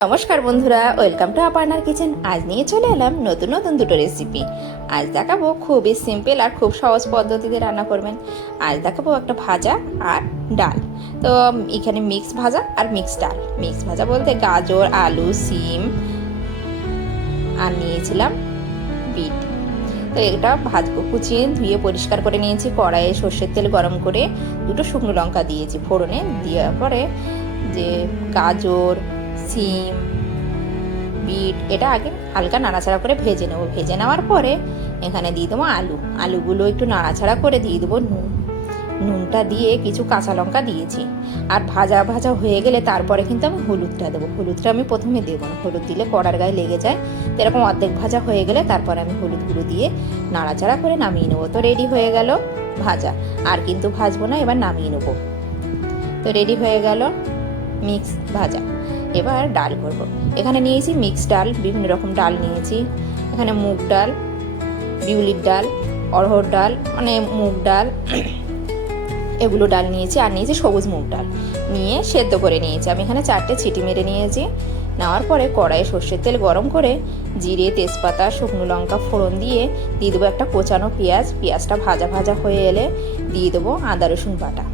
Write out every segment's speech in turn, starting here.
নমস্কার বন্ধুরা, welcome to আপার্নার kitchen. আজ নিয়ে চলে এলাম নতুন নতুন দুটো রেসিপি। আজ দেখাবো খুবই সিম্পল আর খুব সহজ পদ্ধতিতে রান্না করবেন। আজ দেখাবো একটা ভাজা আর ডাল। তো এখানে মিক্স ভাজা আর মিক্স ডাল। মিক্স ভাজা বলতে গাজর, আলু, সিম আর নিয়েছিলাম বিট। তো এটা ভাজবো। কুচিয়ে ধুয়ে পরিষ্কার করে নিয়েছি। কড়াইয়ে সর্ষের তেল গরম করে দুটো শুকনো লঙ্কা দিয়েছি ফোড়নে। দেওয়ার পরে যে গাজর, সিম, বিট এটা আগে হালকা নাড়াচাড়া করে ভেজে নেবো। ভেজে নেওয়ার পরে এখানে দিয়ে দেবো আলুগুলো একটু নাড়াচাড়া করে দিয়ে দেবো নুনটা দিয়ে কিছু কাঁচা লঙ্কা দিয়েছি। আর ভাজা ভাজা হয়ে গেলে তারপরে কিন্তু আমি হলুদটা দেবো। হলুদটা আমি প্রথমে দেবো না, হলুদ দিলে কড়ার গায়ে লেগে যায়। তো এরকম অর্ধেক ভাজা হয়ে গেলে তারপরে আমি হলুদ গুঁড়ো দিয়ে নাড়াচাড়া করে নামিয়ে নেবো। তো রেডি হয়ে গেল ভাজা। আর কিন্তু ভাজবো না, এবার নামিয়ে নেবো। তো রেডি হয়ে গেল মিক্স ভাজা। এবার ডাল করব। এখানে নিয়েছি মিক্স ডাল, বিভিন্ন রকম ডাল নিয়েছি। এখানে মুগ ডাল, বিউলির ডাল, অড়হর ডাল, মানে মুগ ডাল, এগুলো ডাল নিয়েছি। আর নিয়েছি সবুজ মুগ ডাল, নিয়ে সেদ্ধ করে নিয়েছি। আমি এখানে 4টে সিটি মেরে নিয়েছি। নেওয়ার পরে কড়াইয়ে সর্ষের তেল গরম করে জিরে, তেজপাতা, শুকনো লঙ্কা ফোড়ন দিয়ে দেবো একটা কোচানো পেঁয়াজ। পেঁয়াজটা ভাজা ভাজা হয়ে এলে দিয়ে দেবো আদা রসুন বাটা,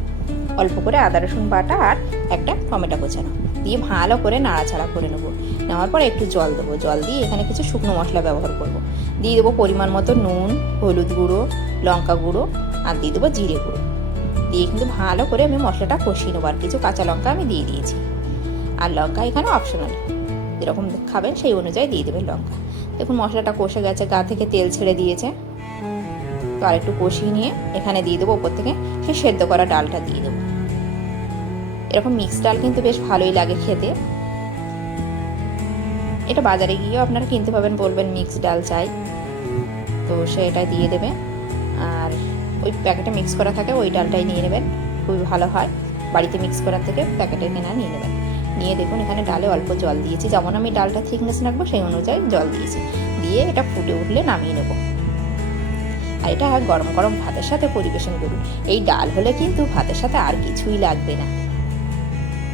অল্প করে আদা রসুন বাটা আর একটা টমেটো কোচানো দিয়ে ভালো করে নাড়াচাড়া করে নেবো। নেওয়ার পরে একটু জল দেবো। জল দিয়ে এখানে কিছু শুকনো মশলা ব্যবহার করব। দিয়ে দেবো পরিমাণ মতো নুন, হলুদ গুঁড়ো, লঙ্কা গুঁড়ো আর দিয়ে দেবো জিরে গুঁড়ো। দিয়ে কিন্তু ভালো করে আমি মশলাটা কষিয়ে নেবো। আর কিছু কাঁচা লঙ্কা আমি দিয়ে দিয়েছি। আর লঙ্কা এখানে অপশনাল, যেরকম খাবেন সেই অনুযায়ী দিয়ে দেবেন লঙ্কা। দেখুন মশলাটা কষে গেছে, গা থেকে তেল ছেড়ে দিয়েছে। তো আর একটু কষিয়ে নিয়ে এখানে দিয়ে দেবো ওপর থেকে সেই সেদ্ধ করা ডালটা দিয়ে দেবো। এরকম মিক্স ডাল কিন্তু বেশ ভালোই লাগে খেতে। এটা বাজারে গিয়েও আপনারা কিনতে পাবেন, বলবেন মিক্স ডাল চাই, তো সেটা দিয়ে দেবে। আর ওই প্যাকেটে মিক্স করা থাকে ওই ডালটাই নিয়ে নেবেন, খুবই ভালো হয়। বাড়িতে মিক্স করার থেকে প্যাকেটে কেনা নিয়ে নেবেন। নিয়ে দেখুন এখানে ডালে অল্প জল দিয়েছি, যেমন আমি ডালটা থিকনেস রাখবো সেই অনুযায়ী জল দিয়েছি। দিয়ে এটা ফুটে উঠলে নামিয়ে নেব। আর এটা গরম গরম ভাতের সাথে পরিবেশন করুন। এই ডাল হলে কিন্তু ভাতের সাথে আর কিছুই লাগবে না,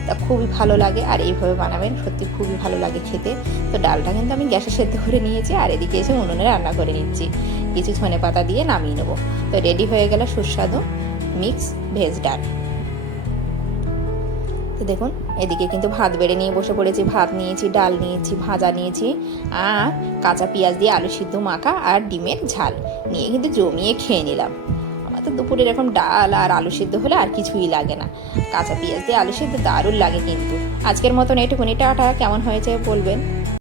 তা খুবই ভালো লাগে। আর এইভাবে বানাবেন, সত্যি খুবই ভালো লাগে খেতে। তো ডালটা কিন্তু আমি গ্যাসে সেদ্ধ করে নিয়েছি আর এদিকে এসে উনুনে রান্না করে নিচ্ছি। কিছু ধনে পাতা দিয়ে নামিয়ে নেবো। তো রেডি হয়ে গেল সুস্বাদু মিক্স ভেজ ডাল। তো দেখুন এদিকে কিন্তু ভাত বেড়ে নিয়ে বসে পড়েছি। ভাত নিয়েছি, ডাল নিয়েছি, ভাজা নিয়েছি আর কাঁচা পেঁয়াজ দিয়ে আলু সিদ্ধ মাখা আর ডিমের ঝাল নিয়ে কিন্তু জমিয়ে খেয়ে নিলাম। তো দুপুরে এরকম ডাল আর আলু সিদ্ধ হলে আর কিছুই লাগে না। কাঁচা পেঁয়াজ দিয়ে আলু সিদ্ধ দারুণ লাগে। কিন্তু আজকের মতন এটুকুনি, টাটা। কেমন হয়েছে বলবেন।